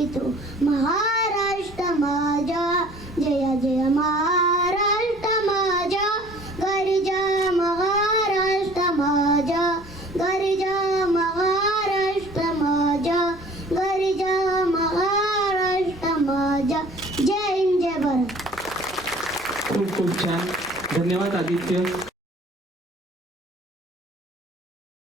पितृ महाराष्ट्र माझा जय जय महाराष्ट्र माझा गर्जा महाराष्ट्र माझा गर्जा महाराष्ट्र माझा गर्जा महाराष्ट्र माझा जय हिंद जय भारत. खूप खूप छान. धन्यवाद आदित्य.